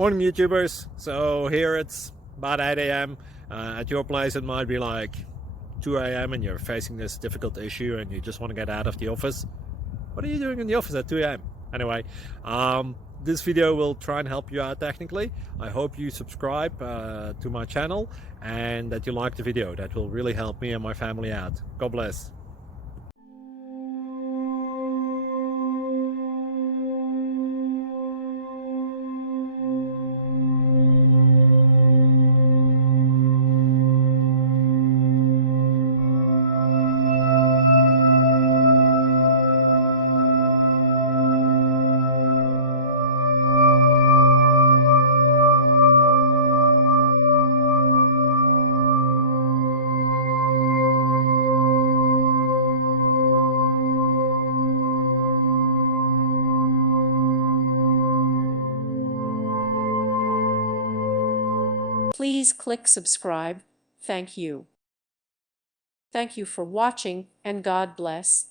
Morning YouTubers. So here it's about 8 a.m. At your place it might be like 2 a.m. and you're facing this difficult issue and you just want to get out of the office. What are you doing in the office at 2 a.m.? Anyway, this video will try and help you out technically. I hope you subscribe to my channel and that you like the video. That will really help me and my family out. God bless. Please click subscribe. Thank you. Thank you for watching, and God bless.